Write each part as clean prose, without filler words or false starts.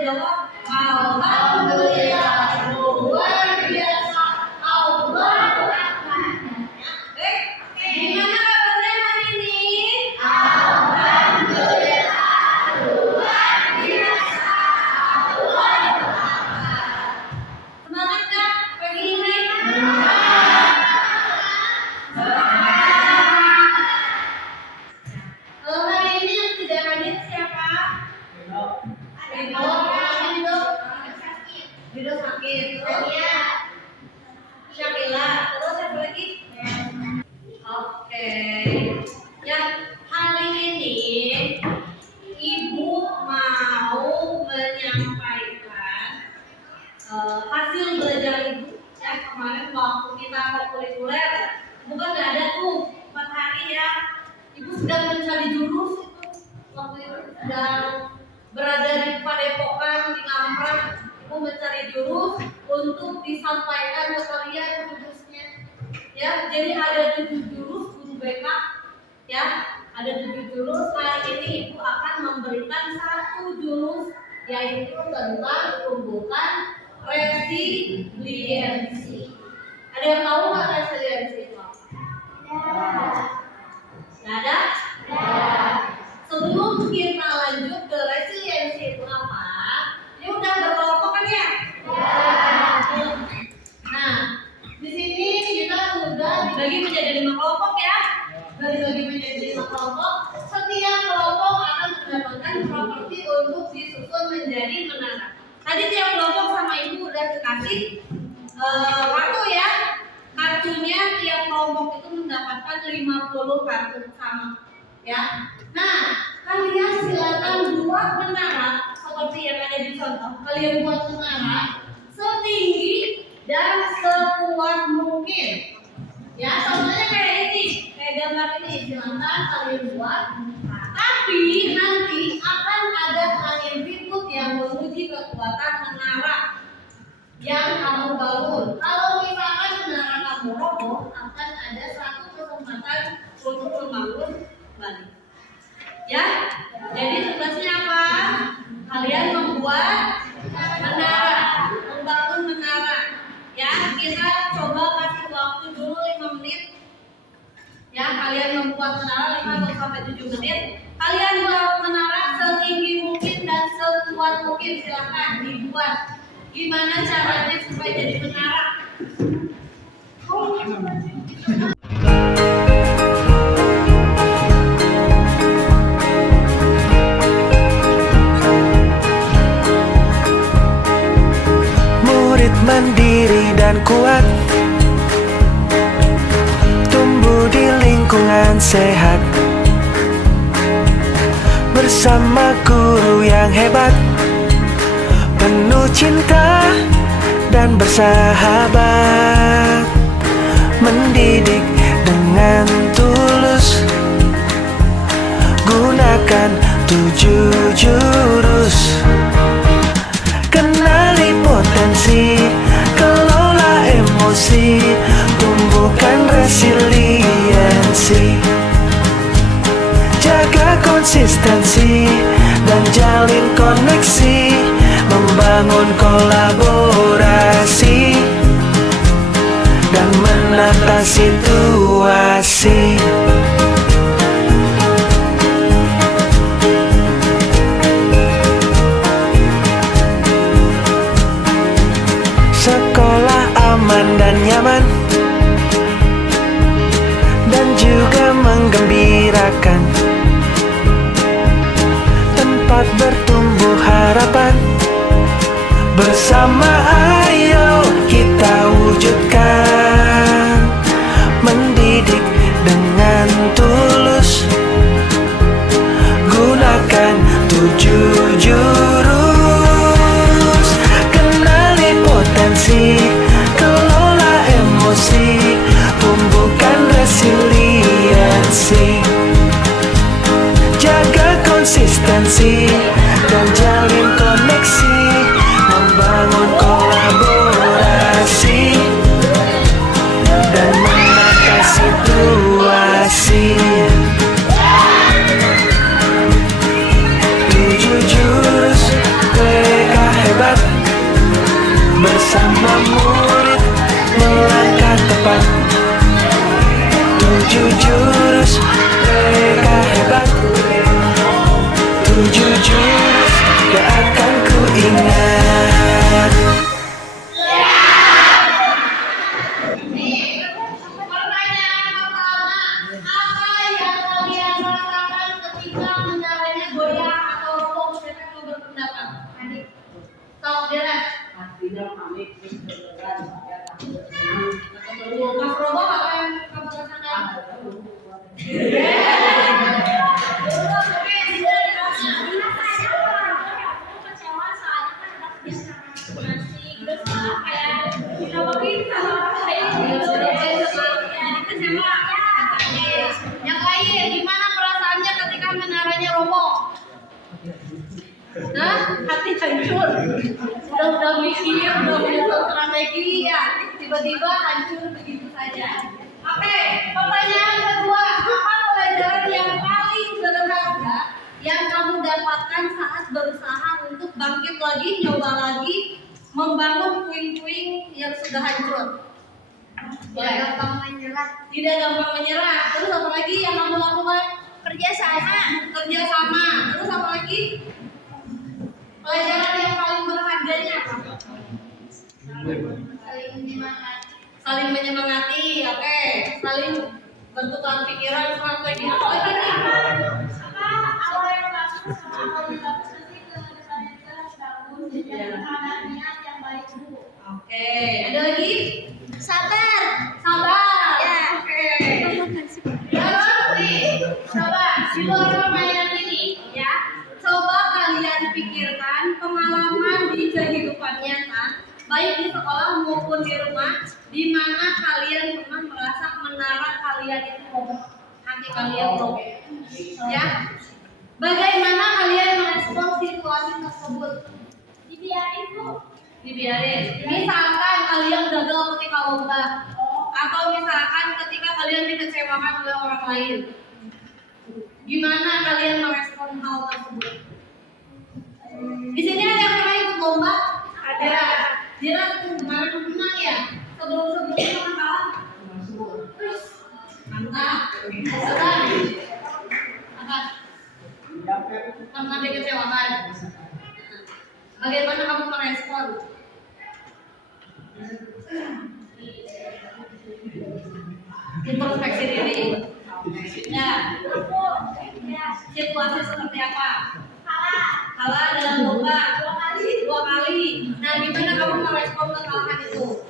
jawab alhamdulillah, luar biasa, Allahu Akbar. Gimana kabarnya hari ini? Alhamdulillah, luar biasa, Allahu Akbar. Semangat Kak pagi ini? Kalau hari ini yang tidak hadir siapa? Ridho sakit. Terus Syakila. Terus siapa lagi? Oke. Yang hari ini Ibu mau menyampaikan hasil belajar Ibu. Ya, kemarin waktu kita kokurikuler, Ibu kan nggak ada tuh 4 hari ya. Ibu sedang mencari jurus itu. Waktu itu sedang berada di Padepokan di Ngamprah. Ibu mencari jurus untuk disampaikan ke kalian jurusnya. Ya, jadi ada 7 jurus guru BK. Ya, ada 7 jurus. Hari ini Ibu akan memberikan 1 jurus, yaitu tentang tumbuhan resiliensi. Ada yang tahu nggak resiliensi itu apa? Nggak ada? Sebelum kita lanjut ke resiliensi itu apa, ini udah berkelompok kan ya? Nah, di sini kita sudah dibagi menjadi 5 kelompok ya. Dibagi menjadi 5 kelompok. Setiap kelompok akan mendapatkan properti untuk disusun menjadi menara. Tadi tiap kelompok sama Ibu udah dikasih kartu ya. Kartunya tiap kelompok itu mendapatkan 50 kartu sama ya. Nah, kalian silakan buat menara seperti yang ada di contoh. Kalian buat menara setinggi dan sekuat mungkin. Ya, contohnya kayak ini, kayak gambar ini. Silakan kalian buat. Tapi nanti akan ada angin ribut yang menguji kekuatan menara yang kamu bangun. Kalau misalkan menara kamu roboh, akan ada 1 kesempatan untuk membangun kembali. Ya, jadi tugasnya apa? Kalian membuat menara, membangun menara. Ya, kita coba kasih waktu dulu 5 menit. Ya, kalian membuat menara 5 sampai 7 menit. Kalian buat menara setinggi mungkin dan sekuat mungkin. Silakan dibuat. Gimana caranya supaya jadi menara? Murid mandiri dan kuat, tumbuh di lingkungan sehat, bersama guru yang hebat, penuh cinta dan bersahabat, mendidik dengan tulus, gunakan 7 jurus. Kenali potensi, kelola emosi, tumbuhkan resiliensi, jaga konsistensi dan jalin koneksi, membangun kolaborasi dan menata situasi. Sekolah aman dan nyaman, dan juga menggembirakan, tempat bertumbuh harapan. Bersama ayo kita wujudkan, mendidik dengan tulus, gunakan 7 jurus. Kenali potensi, kelola emosi, tumbuhkan resiliensi, jaga konsistensi dan jalin koneksi, membangun kolaborasi. ingat. Nih, pertanyaan pertama, apa yang kalian rasakan ketika mendaranya goyang atau roboh? Siapa yang mau berpendapat? Adik. Sok, jelas. Mas Robo, apa yang kamu rasakan? Yang lain, gimana perasaannya ketika menaranya roboh? Nah, hati hancur. Udah mikir, udah menyusun strategi ya, tiba-tiba hancur begitu saja. Oke, pertanyaan kedua, apa pelajaran yang paling berharga yang kamu dapatkan saat berusaha untuk bangkit lagi, nyoba lagi, membangun puing-puing yang sudah hancur? Tidak gampang menyerah. Tidak gampang menyerah. Terus apa lagi yang kamu lakukan? Kerjasama. Kerjasama. Terus apa lagi? Pelajaran yang paling berharganya apa? Saling menyemangati. Saling menyemangati, oke. Saling bertukar pikiran, strategi. Apa lagi nih? Apa yang bagus sama apa yang bagus nanti ke depannya kita harus bagus dan niat yang baik dulu. Oke, ada lagi? Sabar. Sabar. Ya. Oke. Terus nih, coba di luar permainan ini ya, coba kalian pikirkan pengalaman di kehidupan nyata, baik di sekolah maupun di rumah, di mana kalian pernah merasa menara kalian itu roboh, hati kalian roboh, ya. Bagaimana kalian merespon situasi tersebut? Dibiarin Bu. Dibiarin. Misalkan kalian gagal ketika lomba, atau misalkan ketika kalian dikecewakan oleh orang lain, gimana kalian merespon hal tersebut? Di sini ada yang pernah ikut lomba? Ada. Dia kemarin menang ya. Sebelumnya pernah kalah? Terus mantap. Sedang. Apa? Pernah dikecewakan. Bagaimana kamu merespon? Introspeksi diri. Ya. Situasi seperti apa? Kalah dalam lomba dua kali. Nah, gimana kamu merespon kekalahan itu?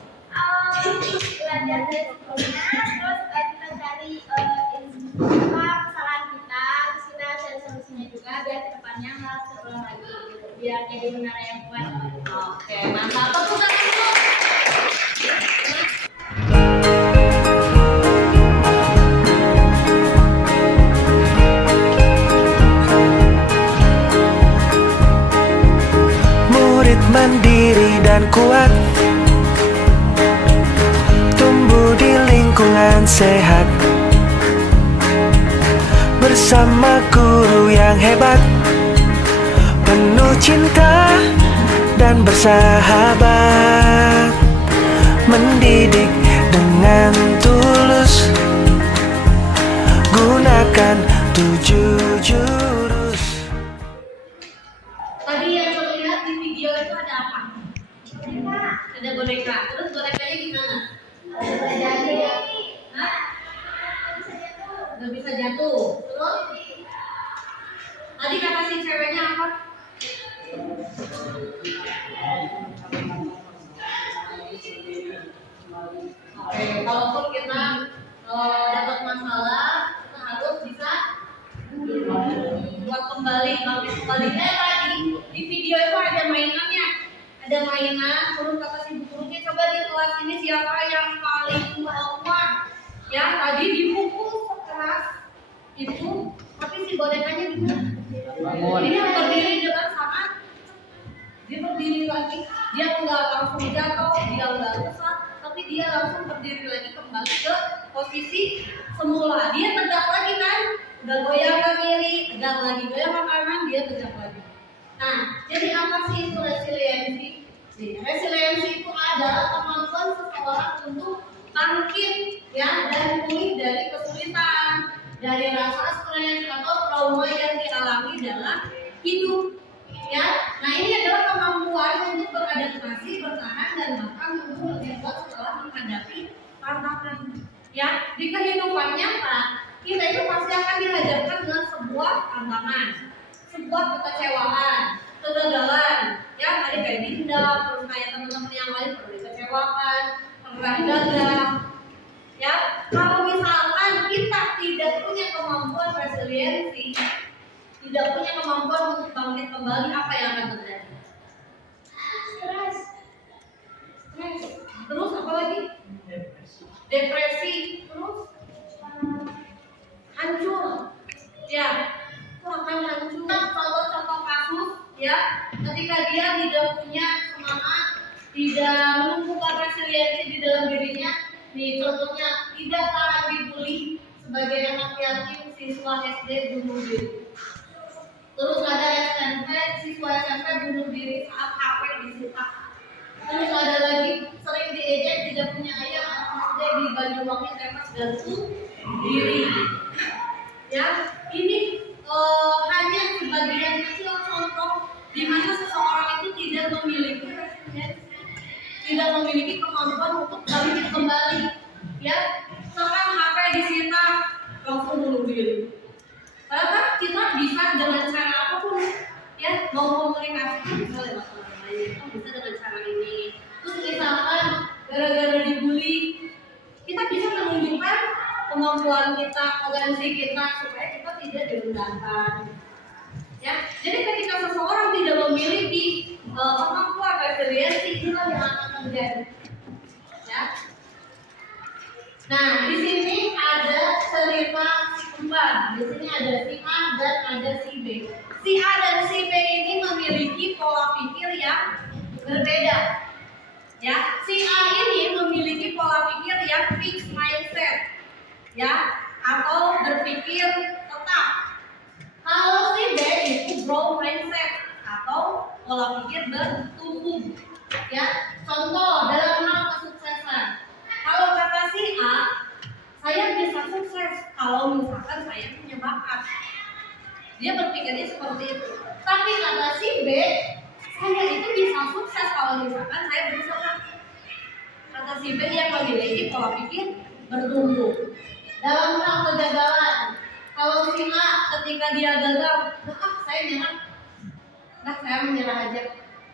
Belajar dari sebelumnya, terus kita cari kesalahan kita, terus kita cari solusinya juga biar kedepannya nggak terulang lagi, gitu. Biar jadi menara yang kuat. Oke, mantap. Tepuk tangan dulu. Murid mandiri dan kuat, tumbuh di lingkungan sehat, bersama guru yang hebat, penuh cinta dan bersahabat, mendidik dengan tulus, gunakan 7 jurus. Tadi yang terlihat di video itu ada apa? Ada boneka. Terus bonekanya gimana? Hah? Nggak bisa jatuh. Terus? Tadi kata si ceweknya apa? Oke, kalaupun kita dapat masalah, kita harus bisa buat kembali, bangkit kembali. Tadi di video itu ada mainannya, ada mainan. Terus kata si gurunya, coba di kelas ini siapa yang paling kuat? Ya, tadi dipukul sekeras itu, tapi si bonekanya gimana? Dia berdiri dengan sangat, dia berdiri lagi, dia nggak langsung jatuh, dia nggak rusak, tapi dia langsung berdiri lagi kembali ke posisi semula. Dia tegak lagi kan? Udah goyang ke kiri, tegak lagi, goyang ke kanan, dia tegak lagi. Nah, jadi apa sih itu resiliensi? Resiliensi itu adalah kemampuan seseorang untuk bangkit ya dan pulih dari kesulitan, dari rasa stres atau trauma yang dialami dalam hidup. Ya, nah ini adalah kemampuan rasakan. Ya, di kehidupan nyata kita itu pasti akan dihadapkan dengan sebuah tantangan, sebuah kekecewaan, kegagalan. Ya, tadi kayak Dinda, terus kayak teman-teman yang lain pernah dikecewakan, pernah gagal. Ya, kalau misalkan kita tidak punya kemampuan resiliensi, tidak punya kemampuan untuk bangkit kembali, apa yang akan terjadi? Stres. Terus apa lagi? Depresi. Terus hancur. Ya, itu akan hancur. Contoh-contoh kasus, ya, ketika dia tidak punya semangat, tidak menumbuhkan resiliensi di dalam dirinya. Nih contohnya, tidak tahan dibully sebagai anak yatim, siswa SD bunuh diri. Terus ada SMP, siswa SMP bunuh diri saat HP disita. Terus ada lagi sering diejek, tidak punya ayah, anak SD di Banyuwangi tewas gantung diri. Ya, ini hanya sebagian kecil contoh di mana seseorang itu tidak memiliki resiliensi, tidak memiliki kemampuan untuk bangkit kembali. Ya, sekarang HP disita langsung bunuh diri. Padahal kan kita bisa dengan cara apapun, ya, mau komunikasi bisa lewat orang lain, bisa dengan cara ini. Terus misalkan gara-gara dibully, kita bisa menunjukkan kemampuan kita, potensi kita supaya kita tidak direndahkan. Ya, jadi ketika seseorang tidak memiliki kemampuan resiliensi, itulah yang akan terjadi. Ya. Nah, di sini ada cerita si kembar. Di sini ada si A dan ada si B. Si A dan si B ini memiliki pola pikir yang berbeda. Ya, si A ini memiliki pola pikir yang fixed mindset, ya, atau berpikir tetap. Kalau si B itu growth mindset atau pola pikir bertumbuh. Ya, contoh dalam hal kesuksesan. Kalau kata si A, saya bisa sukses kalau misalkan saya punya bakat. Dia berpikirnya seperti itu. Tapi kata si B, saya itu bisa sukses kalau misalkan saya berusaha. Kata si B yang memiliki pola pikir bertumbuh. Dalam hal kegagalan, kalau si A ketika dia gagal, saya nyerah. Nah, saya menyerah aja.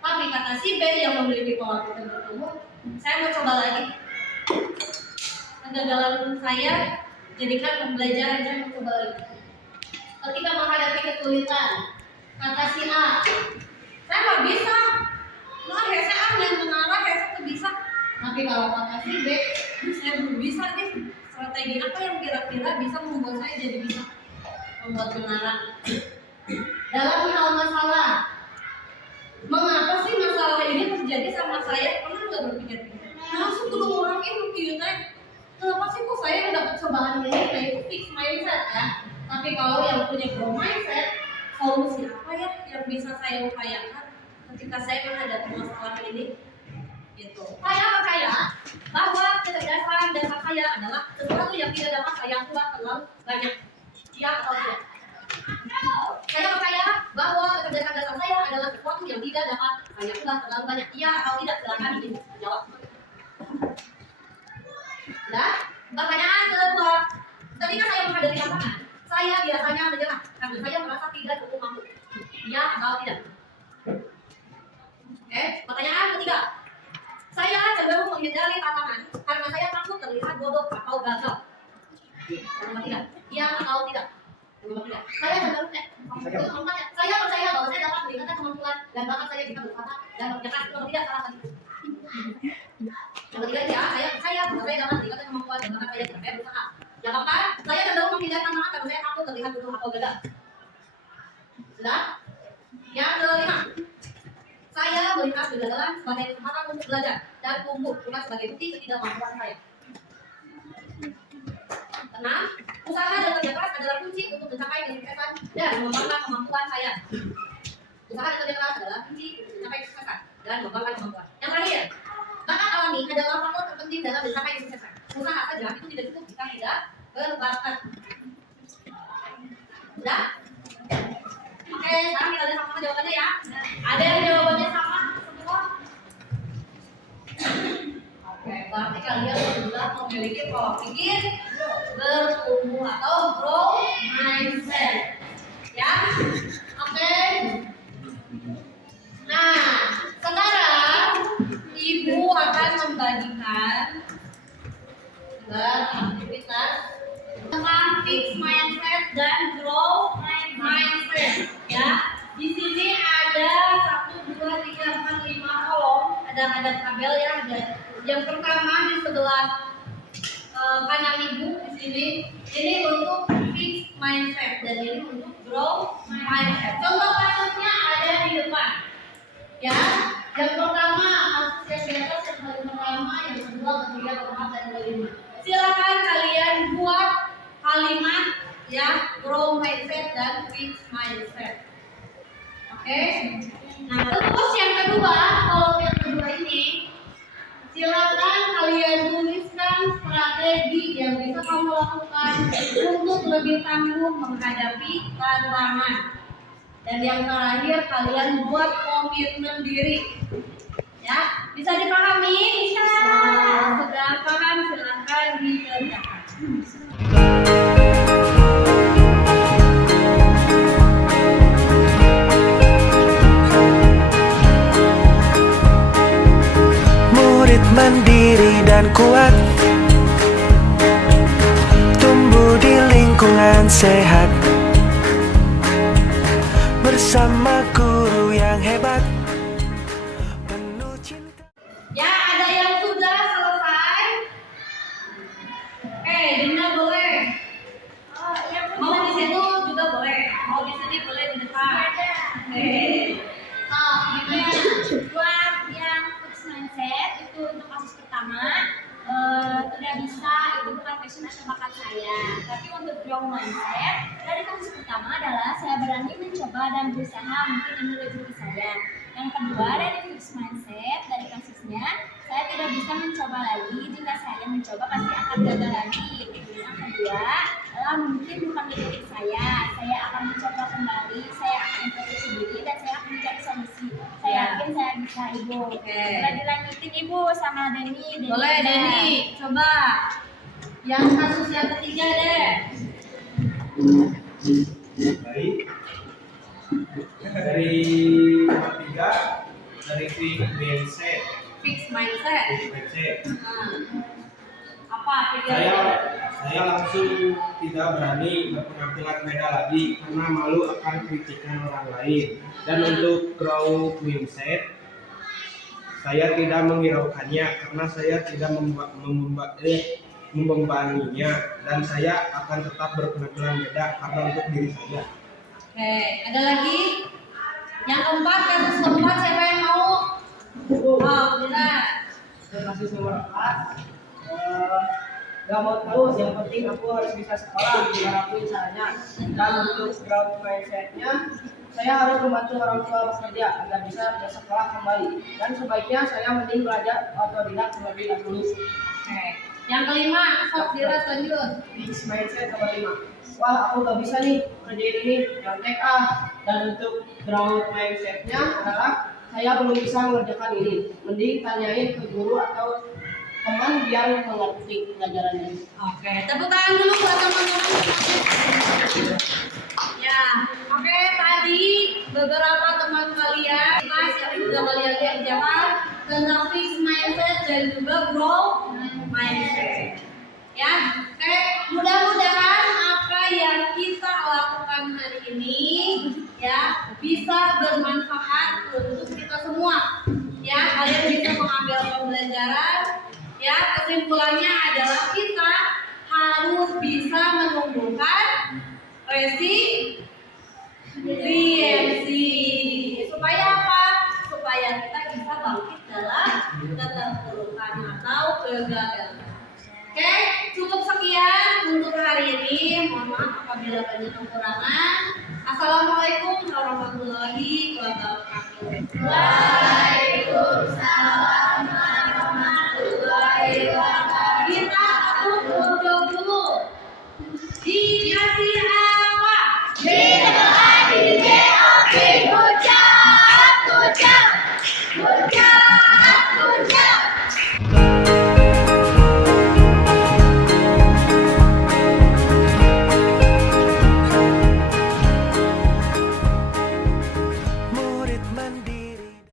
Tapi kata si B yang memiliki pola pikir bertumbuh, saya mau coba lagi. Kegagalan saya jadikan pembelajaran, saya mau coba lagi. Ketika menghadapi kesulitan, kata si A, saya nggak bisa. Nah, saya ambil mengarah, saya tuh bisa. Tapi kalau kata si B, saya belum bisa nih. Strategi apa yang kira-kira bisa membuat saya jadi bisa membuat mengarah? Dalam hal masalah, mengapa sih masalah ini terjadi sama saya? Pernah nggak berpikir? Langsung kedua orang itu gitu. Kenapa sih kok saya yang dapat cobaan ini? Nah, itu fixed mindset ya. Tapi kalau yang punya growth mindset, solusi apa ya yang bisa saya upayakan ketika saya menghadapi masalah ini? Gitu. Saya percaya bahwa kecerdasan dasar saya adalah sesuatu yang tidak dapat saya buat terlalu banyak. Iya atau tidak? Saya percaya bahwa kecerdasan dasar saya adalah sesuatu yang tidak dapat saya buat terlalu banyak. Iya atau tidak? Silakan dijawab. Nah, pertanyaan kedua, ketika saya menghadapi tantangan, saya biasanya menyerah karena saya merasa tidak cukup mampu. Iya atau tidak? Oke, pertanyaan ketiga, saya cenderung menghindari tantangan karena saya takut terlihat bodoh atau gagal. Nomor tiga, iya atau tidak? Nomor tiga, saya cenderung saya percaya bahwa saya dapat meningkatkan kemampuan dan bakat saya bisa berusaha dan bekerja. Nomor tiga, salah tadi. Nomor tiga, ya, saya percaya bahwa saya dapat meningkatkan kemampuan dan bakat saya bisa berusaha. Yang keempat, saya cenderung menghindari tantangan karena saya takut terlihat bodoh atau gagal. Sudah? Yang kelima, saya melihat kegagalan sebagai kesempatan untuk belajar dan tumbuh, bukan sebagai bukti ketidakmampuan saya. Keenam, usaha dan kerja keras adalah kunci untuk mencapai kesuksesan dan mengembangkan kemampuan saya. Usaha dan kerja keras adalah kunci untuk mencapai kesuksesan dan mengembangkan kemampuan. Yang terakhir, bakat alami adalah faktor terpenting dalam mencapai kesuksesan. Usaha saja itu tidak cukup jika tidak berbakat. Sudah? Oke, sekarang kita lihat sama jawabannya ya. Ada yang jawabannya sama semua? Oke, berarti kalian sudah memiliki memiliki pola pikir bertumbuh atau growth mindset. Ya, oke. Nah, sekarang Ibu akan membagikan aktivitas tentang fixed mindset dan growth mindset. Ya, di sini ada 1, 2, 3, 4, 5 kolom. Ada tabel ya. Ada yang pertama di sebelah kanan Ibu di sini. Ini untuk fixed mindset dan ini untuk growth mindset. Contoh kasusnya ada di depan. Ya, yang pertama kasus yang di atas, yang paling pertama, yang kedua, ketiga, keempat, dan kelima. Silakan kalian buat kalimat ya growth mindset dan fixed mindset. Oke. Nah, terus yang kedua, kolom yang kedua ini, silakan kalian tuliskan strategi yang bisa kamu lakukan untuk lebih tangguh menghadapi tantangan. Dan yang terakhir, kalian buat komitmen diri. Ya, bisa dipahami? Bisa. Sudah paham, silakan dikerjakan. Murid mandiri dan kuat, tumbuh di lingkungan sehat, bersama guru yang hebat, penuh cinta. Ya, ada yang sudah selesai? Dinda boleh. Mau di situ juga boleh. Mau di sini boleh di depan. Gimana? Buat yang fixed mindset itu untuk kasus pertama tidak bisa, itu bukan passion atau bakat saya. Tapi untuk growth mindset dari kasus pertama adalah saya berani mencoba dan berusaha, mungkin ini rezeki saya. Yang kedua dari fixed mindset dari kasusnya, saya tidak bisa mencoba lagi, jika saya mencoba pasti akan gagal lagi. Yang kedua adalah mungkin bukan rezeki saya akan mencoba kembali, saya akan introspeksi diri dan saya akan mencari solusi. Saya yakin saya bisa, Ibu. Boleh dilanjutin Ibu sama Denny. Boleh Denny, coba. Yang kasus yang ketiga deh. Baik. Dari ketiga, dari fixed mindset. Fixed mindset. Fixed mindset. Apa pikirannya? Saya langsung tidak berani berpenampilan beda lagi karena malu akan kritikan orang lain. Dan untuk growth mindset, saya tidak menghiraukannya karena saya tidak membebaninya, dan saya akan tetap berpenampilan beda karena untuk diri saya. Oke, ada lagi? Yang keempat, kasus keempat, siapa yang mau? Benar. Kasus nomor 4, gak mau tahu, yang penting aku harus bisa sekolah, diharapin caranya. Dan untuk growth mindsetnya, saya harus membantu orang tua bekerja agar bisa bersekolah kembali. Dan sebaiknya saya mending belajar otodidak terlebih dahulu. Oke. Yang kelima, sok Dira lanjut. Fixed mindset nomor 5. Wah, aku gak bisa nih kerjain ini, nyontek ah. Dan untuk growth mindsetnya adalah saya belum bisa mengerjakan ini, mending tanyain ke guru atau teman biar mengerti pelajarannya. Oke, tepuk tangan dulu buat teman-teman. Ya, oke, tadi beberapa teman kalian yang sudah kalian kerjakan tentang fixed mindset dan juga growth mindset. Ya, oke, mudah-mudahan apa yang kita lakukan hari ini ya bisa bermanfaat untuk kita semua. Ya, kalian bisa mengambil pembelajaran. Ya, kesimpulannya adalah kita harus bisa menumbuhkan resiliensi. Supaya apa? Supaya kita bisa bangkit dalam keterpurukan atau kegagalan. Oke, cukup sekian untuk hari ini. Mohon maaf apabila banyak kekurangan. Assalamualaikum warahmatullahi wabarakatuh.